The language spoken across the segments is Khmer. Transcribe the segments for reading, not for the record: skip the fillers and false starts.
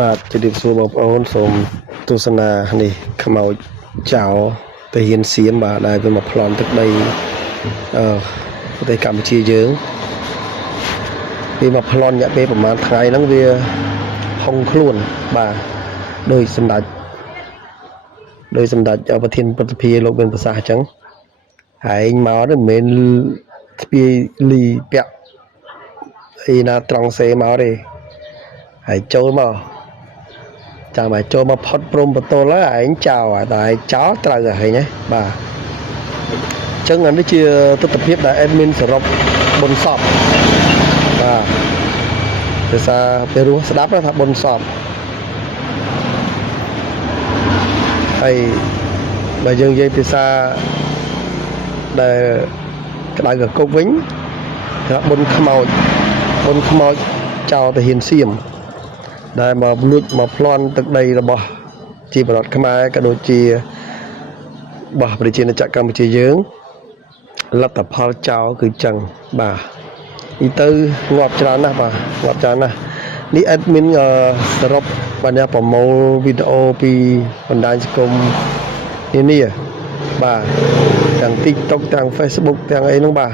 បាទជម្រាបសួរបងប្អូនសូមទស្សនានេះខ្មោចចៅទៅហ៊ានសៀមបាទដែលវាមកប្លន់ទឹកដីប្រទេសកម្ពុជាយើងវាមកប្លន់រយៈពេលប្រហែលថ្ងៃហ្នឹងវាហុងខ្លួនបាទដោយសម្ដេចប្រធានព្រឹទ្ធសភាលោកមានប្រសាសន៍អញ្ចឹងហើយមកនេះមិនមែនស្ពាយលីពាក់អីណាត្រង់សេមកទេហើយចូលមកចាំឲ្យចូលមកផុតព្រំបតលហើយឯងចោលតែឯងចោលត្រូវហើយណាបាទអញ្ចឹងអានេះជាទស្សនវិជ្ជាដែល admin សរុបបុណ្យសពបាទភាសាពេលរស់ស្ដាប់ថាបុណ្យសពហើយបើយើងនិយាយភាសាដែលក្តៅកគុកវិញថាបុណ្យខ្មោចចោលទៅហ៊ានសៀមដែលមកលួចមកប្លន់ទឹកដីរបស់ជាប្រវត្តិខ្មែរក៏ដូចជារបស់ប្រជាណាចក្រកម្ពុជាយើងលទ្ធផលចោលគឺចឹងបាទនេះទៅងាប់ច្រើនណាស់បាទងាប់ច្រើនណាស់នេះ admin សរុបបញ្ញប្រមូលវីដេអូពីបណ្ដាញសង្គមនានាបាទទាំង TikTok ទាំង Facebook ទាំងអីហ្នឹងបាទ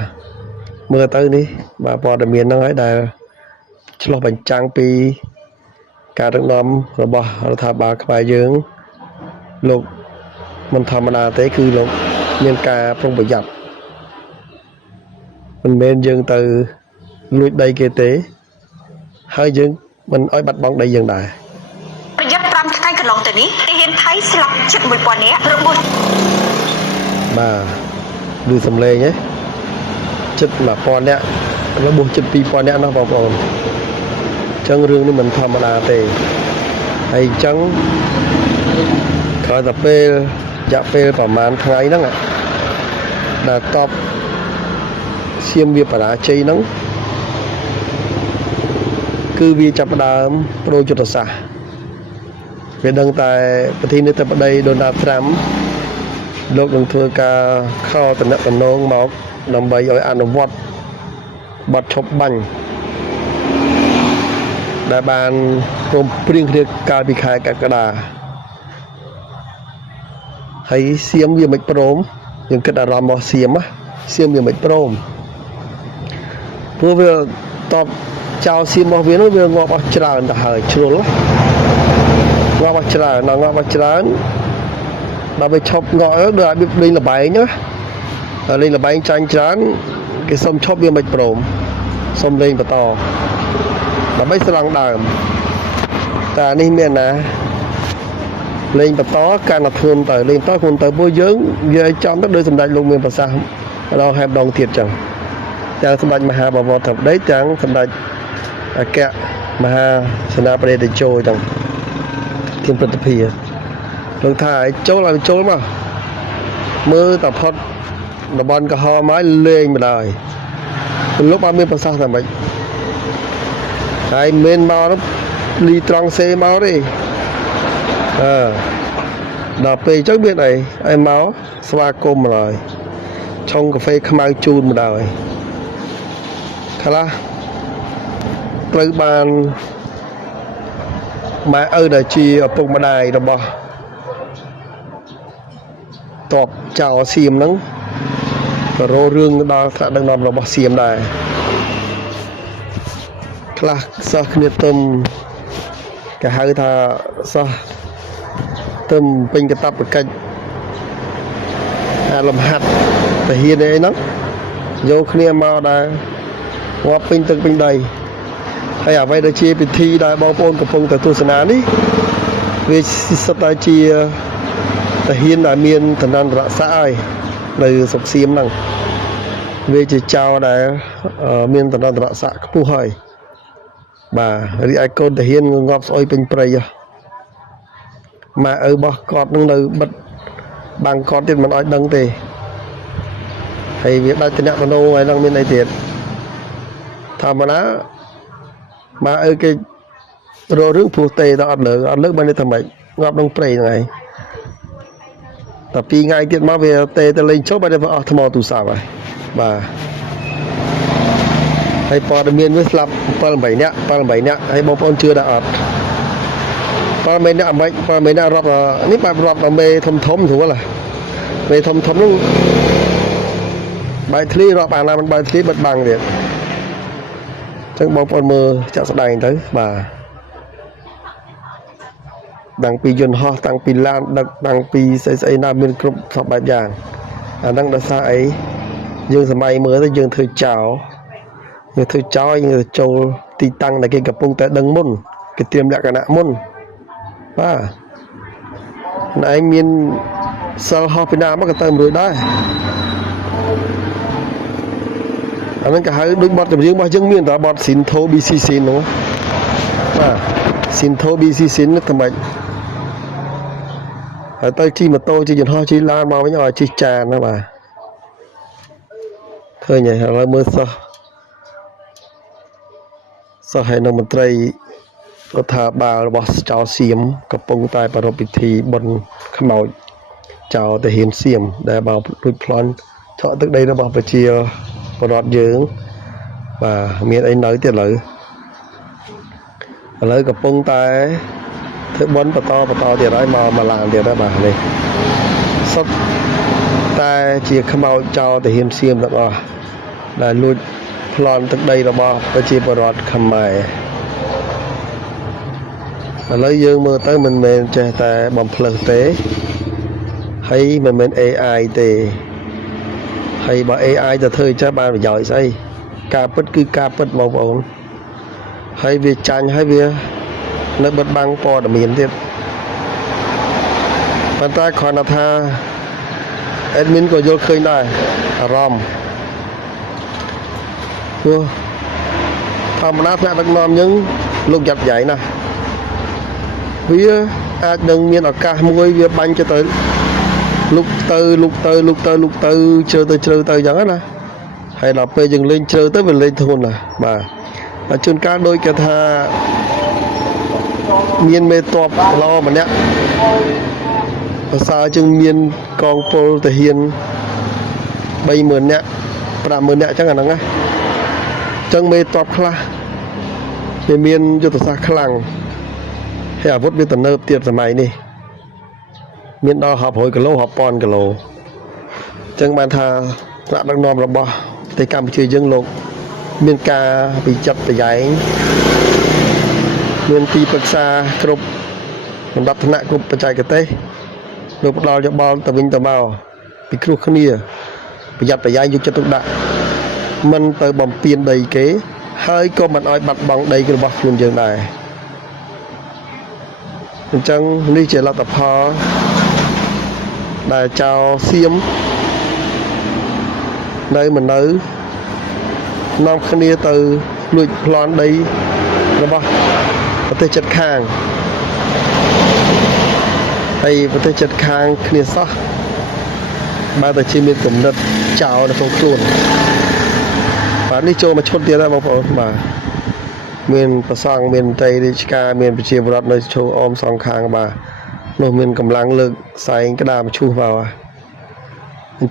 មើលទៅនេះបាទព័ត៌មានហ្នឹងហើយដែលឆ្លុះបញ្ចាំងពីការដឹកនាំរបស់រដ្ឋាភិបាលខ្មែរយើងលោកមិនធម្មតាទេគឺលោកមានការប្រុងប្រយ័ត្នមិនមែនយើងទៅលួចដីគេទេហើយយើងមិនអោយបាត់បង់ដីយើងដែរប្រយុទ្ធ5ថ្ងៃកន្លងទៅនេះទាហានថៃស្លាប់ជិត 1000 នាក់របួសបាទឮសំឡេងហ៎ជិត 1000 នាក់របួសជិត 2000 នាក់ណាបងប្អូនអញ្ចឹងរឿងនេះមិនធម្មតាទេហើយអញ្ចឹងក្រោយតែពេលរយៈពេលប្រហែលថ្ងៃហ្នឹងដែលតបសៀមវាបរាជ័យហ្នឹងគឺវាចាប់ផ្ដើមប្រូយុទ្ធសាស្ត្រវាដឹងតែប្រធានាធិបតី Donald Trump លោកនឹងធ្វើការខលតំណែងមកដើម្បីឲ្យអនុវត្តបទឈប់បាញ់ដែលបានព្រមព្រៀងគ្នាកាលពីខែកក្កដាហើយសៀមវាមិនព្រមយើងគិតអារម្មណ៍របស់សៀមវាមិនព្រមព្រោះវាតបចោលសៀមរបស់វានោះវាងាប់អស់ច្រើនទៅហើយជ្រុលងាប់អស់ច្រើនដល់វាឈប់ងាប់ដូចឲ្យលេងលបែងណាលេងលបែងចាញ់ច្រើនគេសុំឈប់វាមិនព្រមសុំលេងបន្តដើម្បីស្រង់ដើមតែនេះមានណាលេងបន្តកាន់តែធ្ងន់ទៅលេងបន្តធ្ងន់ទៅពួកយើងនិយាយចំទៅដោយសម្ដេចលោកមានប្រសាសន៍ម្ដងហើយម្ដងទៀតចឹងទាំងសម្ដេចមហាបវរធិបតីទាំងសម្ដេចអគ្គមហាសេនាបតីតេជោចឹងធានព្រឹទ្ធសភាលោកថាឲ្យចូលមកមើលតែផុតតំបន់កំហរមកលេងម្ដងលោកបានមានប្រសាសន៍ថាម៉េចហើយមិនមកលីត្រង់សេមកទេដល់ពេលអញ្ចឹងមានអីឲ្យមកស្វាគមន៍មកហើយឆុងកាហ្វេខ្មៅជូនមកដល់ខ្លះត្រូវបានម៉ែឪដែលជាឪពុកម្ដាយរបស់តបចៅសៀមហ្នឹងក៏រោរឿងដល់ថ្នាក់ដឹកនាំរបស់សៀមដែរខ្លះសិស្សគ្នាទឹមគេហៅថាសិស្សទឹមពេញកតាបកិច្ចលំហាត់តាហ៊ានអីហ្នឹងយកគ្នាមកដែរងាប់ពេញទឹកពេញដីហើយអ្វីដែលជាពិធីដែលបងប្អូនកំពុងតែទស្សនានេះវាសិតតែជាតាហ៊ានដែលមានឋានន្តរស័ក្តិហើយនៅស្រុកសៀមហ្នឹងវាជាចៅដែលមានឋានន្តរស័ក្តិខ្ពស់ហើយបាទរីឯកូនតាហ៊ានងាប់ស្អុយពេញព្រៃម៉ែឪរបស់គាត់នឹងនៅបិទបាំងគាត់ទៀតមិនឲ្យដឹងទេហើយវាដាច់តំណហើយនឹងមានអីទៀតធម្មតាម៉ែឪគេរករឿងព្រោះទេដល់អត់លើកបានថាម៉េចងាប់ក្នុងព្រៃហ្នឹងឯងតែ2ថ្ងៃទៀតមកវាទេទៅលេងចូលបានវាអស់ថ្មទូរស័ព្ទហើយបាទហើយព័ត៌មានវាស្លាប់7-8នាក់ហើយបងប្អូនជឿដែរអត់ Ba mấy đã mấy ba mấy đã rập là ní ba rập là mê thâm thâm thú là mê thâm thâm luôn bài thi rập à là mình bài thi bật bằng vậy chẳng bao con mơ chắc sẽ đành tới bà đăng pi dân ho tăng pi lan đăng pi xây nam miền cụm sập bài giang đăng đã xa ấy dương sớm mai mới tới dương thời chào dương thời chào anh châu ti tăng là cái gặp bông tại đằng môn cái tiêm lại cả nạ môn ba này miền sao ho pina mắc cái tầm rồi đấy anh cả hai đôi bọt riêng bao chứng miền đó bọt xin thô bcc đúng không xin thô bcc nó thầm bệnh ở tới chi mà tôi chỉ dùng ho chi lan màu với nhau chi trà nó bà thôi nhỉ là mưa sao hay nó một trai có thà bà bọt chào xiêmกับปงตายประรบพิธีบนขมาวเจ้าแต่เห็นเสียมได้บ่าวลุยพลอนเฉาะตึกใดนะบ่าวไปเชียประรอดเยื้องvà miền ấy nói tiệt lờiกับปงตายthứ bốn bà to tiệt đấy mà làm tiệt đó bà này sắp ta chỉ khăm ao chào để hiền xiêm được rồi là lui plon tức đây là bao và chỉ bảo rọt khăm mày lấy dương mưa tới mình chơi ta bằng phật tế hay mình AI thì hay bà AIจะเธอจะบ้านgiỏi say cà pất cứ cà pất màu bóng hay việc tranh hay việc nó bật băng po để miền tiếp bàn tay còn là tha admin của vô khơi này rom thầm nát nè đừng nom những lúc giặt dậy nè vì đừng miền ở cả môi việc bánh cho tới lúc tư chơi tới giống á hay là bây giờ lên chơi tới mình lên thôn là bà là chuyên cá đôi cái tha miền mê toạp lo mà nhá sao chừng miền con pol thể hiện bay mượn nhá pra mượn nhá chắc là nắng á chừng mê toạp khla về miền cho tụi xa khlang hay là vút biết tận nợ tiệt mày đi miền đó họp hội cái lô họp pon cái lô chừng bàn tha đã đang nom là bao thì Campuchia dân lục miền ca bị chặt tại giải miền tây bắc xa group mình đặt thằng group bạch cái tây rồi bắt đầu cho bao tờ vinh tờ màu bị group khnia bị chặt tại giải dục cho tụi đã mình từ bầm tiền đầy kế hơi có mình ai bật bằng đầy cái bọc luôn trường này chẳng đi chỉ là tập họ đại chào xiêm nơi mình nữ năm khnia từ lùi loan đây là bao có thể chật khang hay có thể chật khang khnia sắc ba tờ chi miền cẩm đất chào là không chuồn và đi cho mà chốt tiền ra bao mà miền Bắc Sang miền Tây đi ca miền Bắc Chia Bát nơi châu om song khang bà nô miền cầm lăng lực xài cái đàm chu vào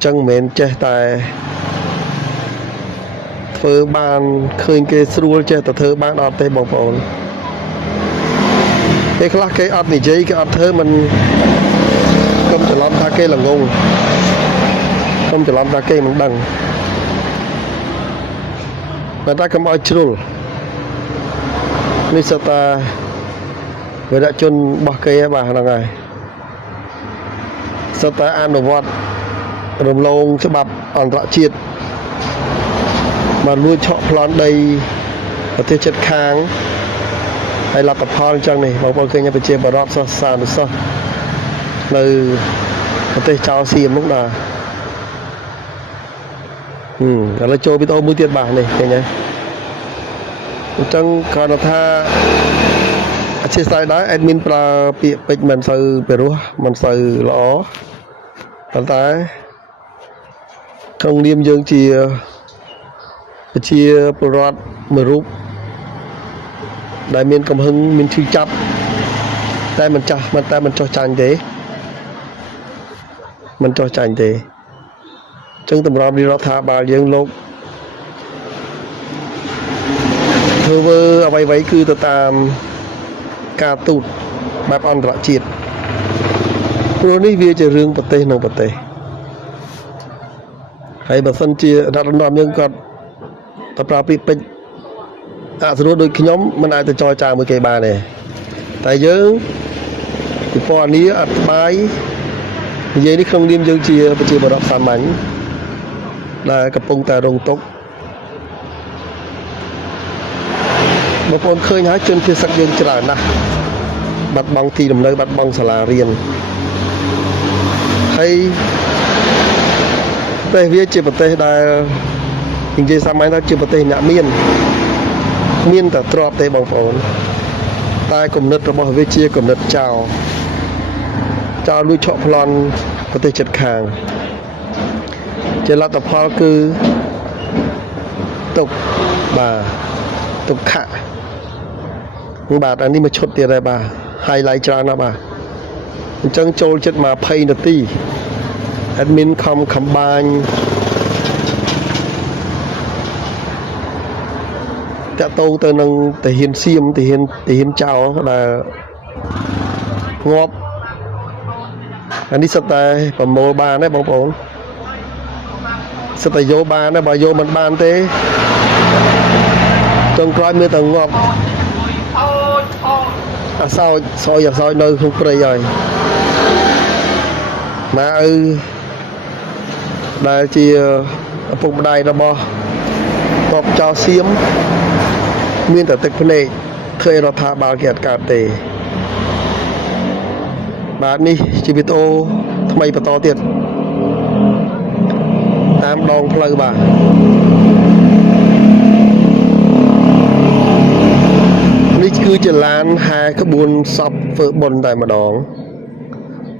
chân miền che tài thơ ban khơi cái sưu che tờ thơ ban ọt tây bọc bồn cái khác cái ọt này chơi cái ọt thơ mình không chỉ làm ta cây là ngung không chỉ làm ta cây mình đằng người ta cầm oi chul nên sao ta người đã chôn bọc cây bà là ngày sao ta ăn đồ vọt đồng lông sẽ bập on tọa triệt mà nuôi chọn plon đây có thể chất kháng hay là tập hòn trong này bằng bao nhiêu phải chia bờ rót sao được sao nơi có thể chào xiêm lúc nào là cho biết ôm mũi tiền bạc này cái nhá trong còn là tha chia sẻ đó admin là bị mình sự Peru mình sự lõ còn ta không niêm dương chia prot mờ rúp đại miền cầm hưng miền truy chấp tay mình cho chanh thế mình cho chanh thế chân tầm ra đi ra thả bà dương lục thưa vơ ở vậy cứ tạm ca tụt បែបអន្តរជាតិព្រោះនេះវាជារឿងប្រទេសនិងប្រទេសហើយបើសិនជារដ្ឋដំណាំយើងគាត់ទៅប្រើពាក្យពេចន៍អសរោះដូចខ្ញុំមិនអាចទៅចរចាមួយគេបានទេតែយើងពីពណ៌នេះអត់បាយនិយាយនេះក្នុងនាមយើងជាប្រជាពលរដ្ឋសាមញ្ញដែលកំពុងតែរងទុក្ខបងប្អូនឃើញហើយជនភៀសសិកយើងច្រើនណាស់បាត់បង់ទីលំនៅបាត់បង់សាលារៀនហើយប្រទេសវាជាប្រទេសដែលនិយាយសាមញ្ញថាជាប្រទេសអ្នកមានតែទ្រព្យទេបងប្អូនតែគំនិតរបស់វាជាគំនិតចោលលួចឆក់ប្លន់ប្រទេសជិតខាងជាលទ្ធផលគឺទុកខៈបាទអានេះមកឈុតទៀតហើយបាទ highlight ច្រើនណាស់បាទអញ្ចឹងចូលចិត្តមក20នាទី admin ខំបាញតាក់ទងទៅនឹងទាហានសៀមទាហានចៅដែលងាប់អានេះសិតតែប្រមូលបានទេបងប្អូនសិតតែយកបានទេបើយកមិនបានទេចុងក្រោយមានតែងាប់អាសោចនៅក្នុងព្រៃហើយម៉ែឪដែលជាឪពុកម្ដាយរបស់តបចៅសៀមមានតែទឹកភ្នែកធ្វើឲ្យរដ្ឋាភិបាលគេអត់កើតទេបាទនេះជាវីដេអូថ្មីបន្តទៀតតាមដងផ្លូវបាទនេះគឺជាឡានហែក្បួនសពធ្វើបុណ្យតែម្ដង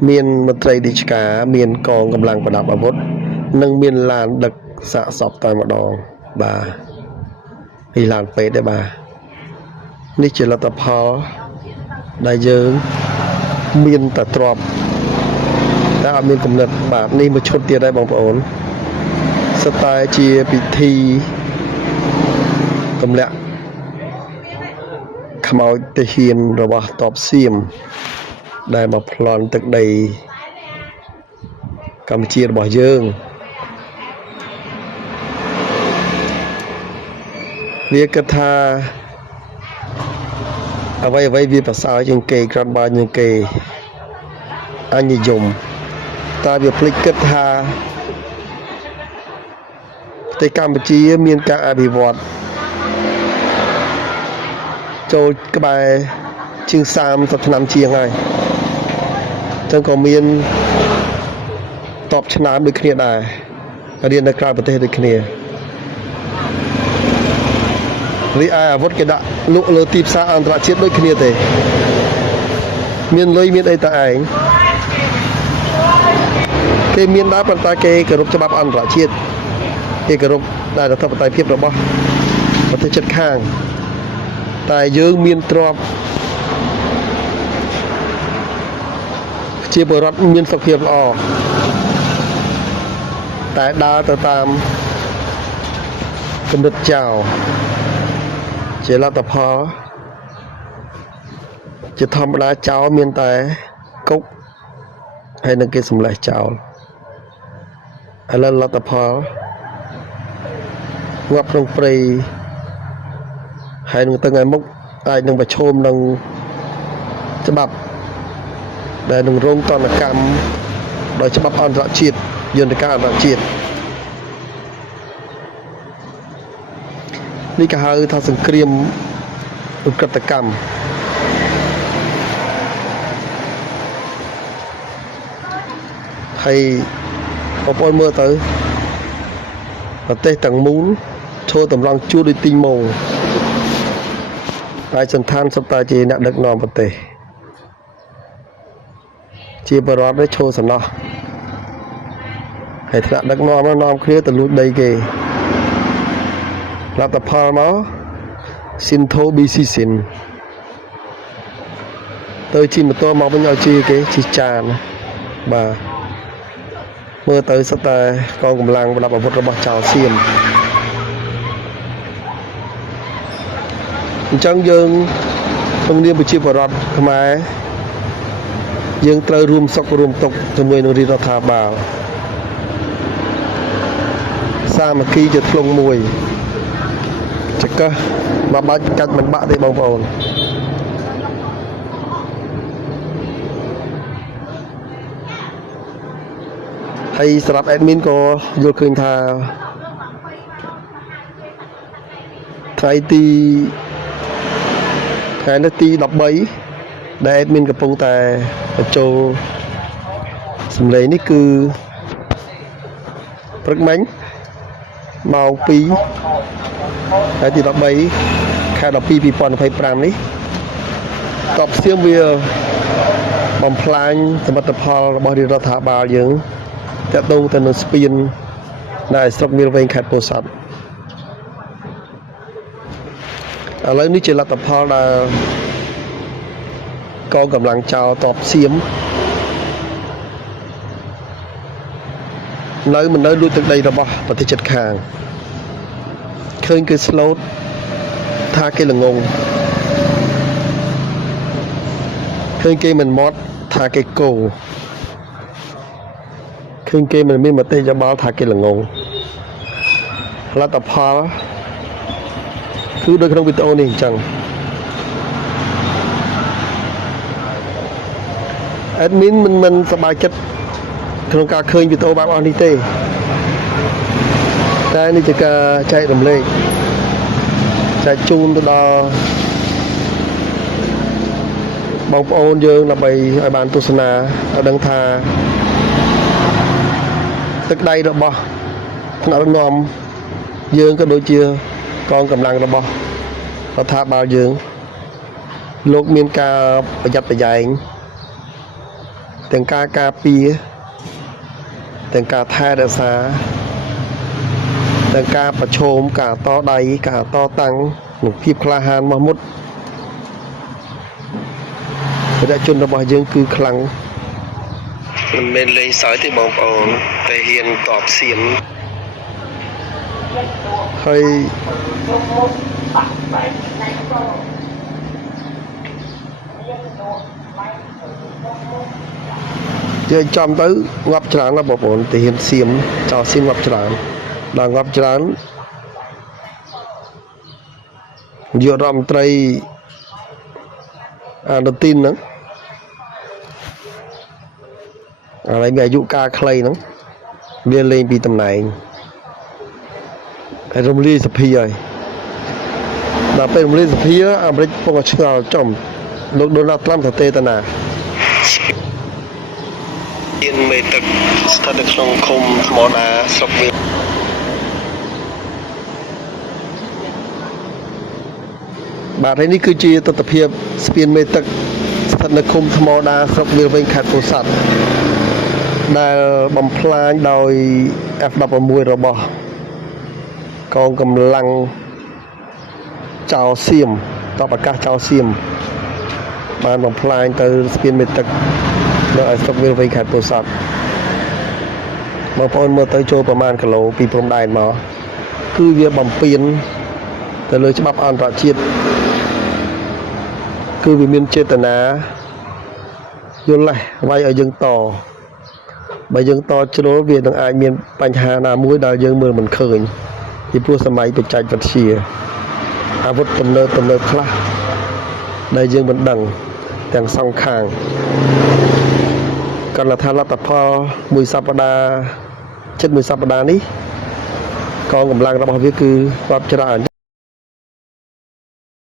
មានមន្ត្រីរាជការមានកងកម្លាំងប្រដាប់អាវុធនិងមានឡានដឹកសាកសពតែម្ដងបាទនេះឡានពេទ្យដែរបាទនេះជាលទ្ធផលដែលយើងមានតែទ្រព្យតែអត់មានគំនិតបាទនេះមួយឈុតទៀតដែរបងប្អូនសុទ្ធតែជាពិធីទម្លាក់ខ្មោចទាហានរបស់តបសៀមដែលមកប្លន់ទឹកដីកម្ពុជារបស់យើងវាគិតថាអ្វីវាប្រសើរជាងគេក្រាន់បើជាងគេអញ្ញយមតែវាភ្លេចគិតថាប្រទេសកម្ពុជាមានការអភិវឌ្ឍចូលក្បែរជាង30ឆ្នាំជាងហើយចឹងក៏មានតបឆ្នាំដូចគ្នាដែររៀននៅក្រៅប្រទេសដូចគ្នារីឯអាវុធគេដាក់លក់លើទីផ្សារអន្តរជាតិដូចគ្នាទេមានលុយមានអីតែឯងគេមានដែរប៉ុន្តែគេគោរពច្បាប់អន្តរជាតិគេគោរពដែររដ្ឋបတ်ភាពរបស់ប្រទេសជិតខាងតែយើងមានទ្រព្យជាបរិវត្តមានសុខភាពល្អតែដើរទៅតាមគំនិតចោលជាលទ្ធផលជាធម្មតាចោលមានតែគុកហើយនឹងគេសម្លេះចោលឥឡូវលទ្ធផលងាប់ក្នុងព្រៃហើយនឹងទៅថ្ងៃមុខអាចនឹងប្រឈមនឹងច្បាប់ដែលនឹងរងទណ្ឌកម្មដោយច្បាប់អន្តរជាតិយន្តការអន្តរជាតិនេះគេហៅថាសង្គ្រាមឧក្រិដ្ឋកម្មហើយបងប្អូនមើលទៅប្រទេសទាំងមូលធ្វើតម្រង់ជួរដូចទីងម៉ងហើយសន្តានសុទ្ធតែជាអ្នកដឹកនាំប្រទេសជាបរិវត្តនេះឈរសំណោះហើយថ្នាក់ដឹកនាំនាំគ្នាទៅលួចដីគេលទ្ធផលមកស៊ីនថូប៊ីស៊ីស៊ីនទៅជិះម៉ូតូមកវិញឲ្យជិះគេជិះចានបាទមើលទៅសុទ្ធតែកងកម្លាំងប្រដាប់អាវុធរបស់ចៅសៀមអញ្ចឹងយើងក្នុងនាមប្រជាពលរដ្ឋខ្មែរ យើងត្រូវរួមសុខរួមទុក្ខជាមួយនឹងរដ្ឋាភិបាលសាមគ្គីជាធ្លុងមួយចកឹះមកបាច់កាច់មិនបាក់ទេបងប្អូនហើយសម្រាប់ admin ក៏យល់ឃើញថាថ្ងៃនេះទី13ដែល admin កំពុងតែបញ្ចូលសម្លេងនេះគឺព្រឹកមិញម៉ោង 2 ហើយទី13 ខែ 12 2025 នេះតបស្ទាមវាបំផ្លាញសមិទ្ធផលរបស់រដ្ឋាភិបាលយើងតាក់ទងទៅនឹងស្ពាននៅស្រុកមានវែងខេត្តពោធិ៍សាត់ឥឡូវនេះជាលទ្ធផលដែលកងកម្លាំងចោរតបសៀមមិននៅលួចទឹកដីរបស់ប្រទេសជិតខាងឃើញគឺស្លូតថាគេល្ងងឃើញគេមិនមាត់ថាគេគោឃើញគេមិនមានមតិយោបល់ថាគេល្ងងលទ្ធផលគឺដូចក្នុងវីដេអូនេះអញ្ចឹង admin មិនសប្បាយចិត្តក្នុងការឃើញវីដេអូបែបអស់នេះទេតែនេះជាការចែករំលែកចែកជូនទៅដល់បងប្អូនយើងដើម្បីឲ្យបានទស្សនាឲ្យដឹងថាទឹកដៃរបស់ថ្នាក់ដឹកនាំយើងក៏ដូចជាកងកម្លាំងរបស់រដ្ឋាភិបាលយើងលោកមានការប្រយ័ត្នប្រយែងទាំងការការពារទាំងការថែរក្សាទាំងការប្រឈមការតដៃការតតាំងនិងភាពក្លាហានមកមុតប្រជាជនរបស់យើងគឺខ្លាំងមិនមែនលេងសើចទេបងប្អូនតែហ៊ានតបសៀមហើយយើងចំទៅងាប់ច្រើនណាស់បងប្អូនតែហ៊ានសៀមចោលសៀមងាប់ច្រើនដល់ងាប់ច្រើនយករដ្ឋមន្ត្រីអានុទីនហ្នឹងហើយមានអាយុកាលខ្លីហ្នឹងវាលេងពីតំណែងហើយរំលាយសភាហើយដល់ពេលរំលាយសភាអាមេរិកពងតែឆ្ងល់ចំលោកដូណាល់ត្រាំថាទេតាណាទៀនមេទឹកស្ថិតនៅក្នុងឃុំថ្មដាស្រុកវាបាទហើយនេះគឺជាទស្សនភាពស្ពានមេទឹកស្ថិតនៅឃុំថ្មដាស្រុកវាលវែងខេត្តពោធិ៍សាត់ដែលបំផ្លាញដោយ F16 របស់កងកម្លាំងចោរសៀមតបអាកាសចោរសៀមបានបំផ្លាញទៅស្ពានមេទឹកនៅឯស្រុកវាលវែងខេត្តពោធិ៍សាត់បងប្អូនមើលទៅចូលប្រមាណគីឡូពីព្រំដែនមកគឺវាបំពេញទៅលើច្បាប់អន្តរជាតិគឺវាមានចេតនាយល់ដែរវាយឲ្យយើងតបើយើងតជ្រុលវានឹងអាចមានបញ្ហាណាមួយដែលយើងមើលមិនឃើញពីព្រោះសម័យបច្ចេកវិទ្យាអាវុធទំនើបខ្លះដែលយើងមិនដឹងទាំងសងខាងគាត់ថាលទ្ធផលមួយសប្តាហ៍ជិតមួយសប្តាហ៍នេះកងកម្លាំងរបស់វាគឺគាត់ច្រើន